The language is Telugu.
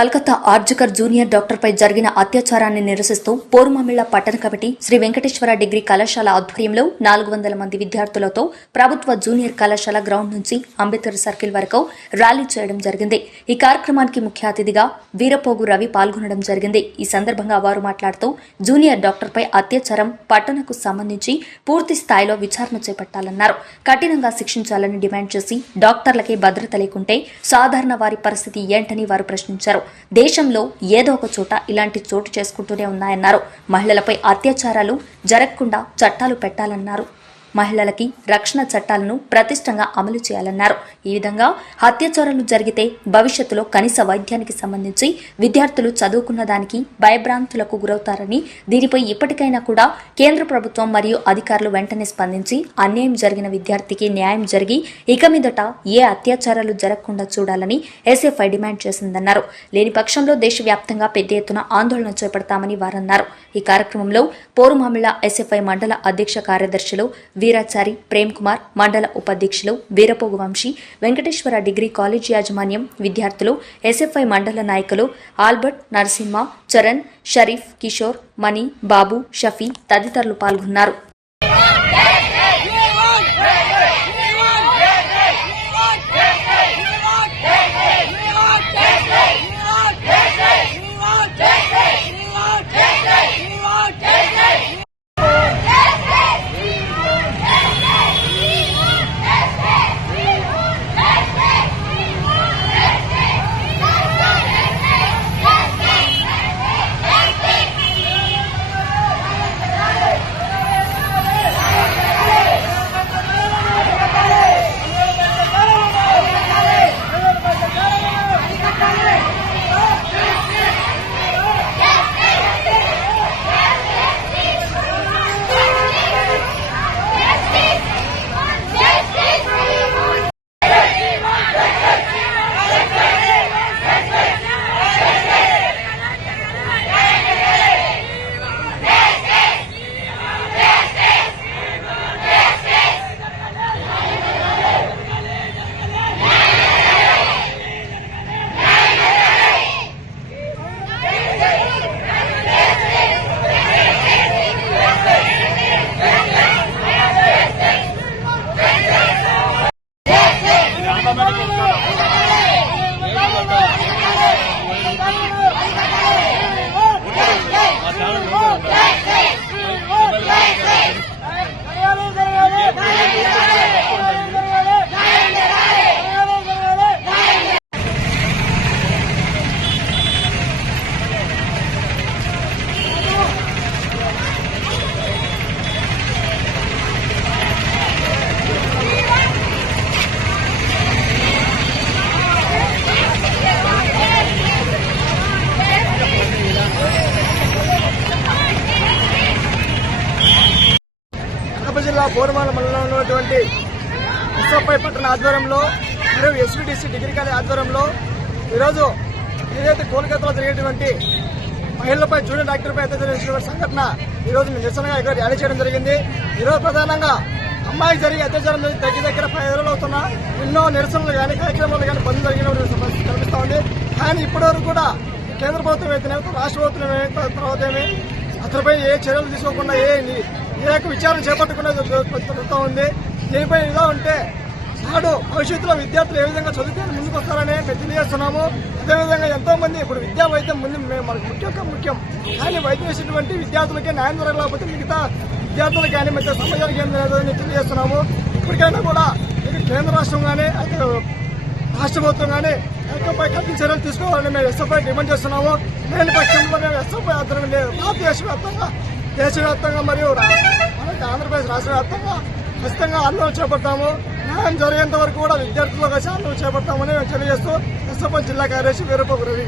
కలకత్తా ఆర్జుకర్ జూనియర్ డాక్టర్పై జరిగిన అత్యాచారాన్ని నిరసిస్తూ పోరుమామిళ్ళ పట్టణ కమిటీ శ్రీ వెంకటేశ్వర డిగ్రీ కళాశాల ఆధ్వర్యంలో నాలుగు వందల మంది విద్యార్థులతో ప్రభుత్వ జూనియర్ కళాశాల గ్రౌండ్ నుంచి అంబేద్కర్ సర్కిల్ వరకు ర్యాలీ చేయడం జరిగింది. ఈ కార్యక్రమానికి ముఖ్య అతిథిగా వీరపోగు రవి పాల్గొనడం జరిగింది. ఈ సందర్భంగా వారు మాట్లాడుతూ జూనియర్ డాక్టర్పై అత్యాచారం పట్టణకు సంబంధించి పూర్తి స్థాయిలో విచారణ చేపట్టాలన్నారు. కఠినంగా శిక్షించాలని డిమాండ్ చేసి డాక్టర్లకే భద్రత లేకుంటే సాధారణ వారి పరిస్థితి ఏంటని వారు ప్రశ్నించారు. దేశంలో ఏదో ఒక చోట ఇలాంటి చోటు చేసుకుంటూనే ఉన్నాయన్నారు. మహిళలపై అత్యాచారాలు జరగకుండా చట్టాలు పెట్టాలన్నారు. మహిళలకి రక్షణ చట్టాలను ప్రతిష్టంగా అమలు చేయాలన్నారు. ఈ విధంగా అత్యాచారాలు జరిగితే భవిష్యత్తులో కనీస వైద్యానికి సంబంధించి విద్యార్థులు చదువుకున్న దానికి భయభ్రాంతులకు గురవుతారని దీనిపై ఇప్పటికైనా కూడా కేంద్ర ప్రభుత్వం మరియు అధికారులు వెంటనే స్పందించి అన్యాయం జరిగిన విద్యార్థికి న్యాయం జరిగి ఇక మీదట ఏ అత్యాచారాలు జరగకుండా చూడాలని ఎస్ఎఫ్ఐ డిమాండ్ చేసిందన్నారు. లేని పక్షంలో దేశవ్యాప్తంగా పెద్ద ఎత్తున ఆందోళన చేపడతామని వారన్నారు. ఈ కార్యక్రమంలో పోరుమామిళ ఎస్ఎఫ్ఐ మండల అధ్యక్ష కార్యదర్శులు వీరాచారి ప్రేమ్ కుమార్ మండల ఉపాధ్యక్షులు వీరపోగు వంశీ వెంకటేశ్వర డిగ్రీ కాలేజ్ యాజమాన్యం విద్యార్థులు ఎస్ఎఫ్ఐ మండల నాయకులు ఆల్బర్ట్ నరసింహ చరణ్ షరీఫ్ కిషోర్ మణి బాబు షఫీ తదితరులు పాల్గొన్నారు. Advocate జిల్లా బోరుమాల మండలంలో ఉన్నటువంటి విశ్వపై పట్టణ ఆధ్వర్యంలో ఈరోజు ఎస్విడిసి డిగ్రీ కాలేజ్ ఆధ్వర్యంలో ఈరోజు ఏదైతే కోల్కతాలో జరిగేటువంటి మహిళలపై జూనియర్ డాక్టర్పై అయితే జరిగినటువంటి సంఘటన ఈరోజు మేము నిరసనగా ఇక్కడ ర్యాలీ చేయడం జరిగింది. ఈరోజు ప్రధానంగా అమ్మాయి జరిగే అత్యాచారం జరిగి దగ్గర దగ్గర పది రోజులు ఎన్నో నిరసనలు కానీ కార్యక్రమాలు కానీ బంద్ జరిగిన కనిపిస్తూ ఉంది. కానీ ఇప్పటివరకు కూడా కేంద్ర ప్రభుత్వం అయితేనే రాష్ట్ర ప్రభుత్వం తర్వాత ఏమి అతనిపై ఏ చర్యలు తీసుకోకుండా ఏ ఏ యొక్క విచారణ చేపట్టకుండా జరుగుతూ ఉంది. దీనిపై ఇలా ఉంటే నాడు భవిష్యత్తులో విద్యార్థులు ఏ విధంగా చదివితే ముందుకు వస్తారని మేము తెలియజేస్తున్నాము. అదేవిధంగా ఎంతో మంది ఇప్పుడు విద్యా వైద్యం ముందు మేము మనకు ముఖ్యం ముఖ్యం. కానీ వైద్యం చేసేటువంటి విద్యార్థులకే న్యాయం జరగలేకపోతే మిగతా విద్యార్థులకు కానీ మిగతా సమాజానికి ఏం లేదని తెలియజేస్తున్నాము. ఇప్పటికైనా కూడా ఇది కేంద్ర రాష్ట్రం కానీ అయితే రాష్ట్ర ప్రభుత్వం కానీ ఎక్కపై కఠిన చర్యలు తీసుకోవాలని మేము ఎస్ఎఫ్ఐ డిమాండ్ చేస్తున్నాము. లేని పక్షంలో మేము ఎస్ఎఫ్ఐ ఆధ్వర్యంలో భారతదేశవ్యాప్తంగా దేశవ్యాప్తంగా మరియు మనకి ఆంధ్రప్రదేశ్ రాష్ట్ర వ్యాప్తంగా ఖచ్చితంగా ఆందోళన చేపడతాము న్యాయం జరిగేంత వరకు కూడా విద్యార్థులు కలిసి ఆందోళన చేపడతామని మేము తెలియజేస్తూ ఎస్ఎఫ్ఐ జిల్లా కార్యదర్శి వీరప్ప రవి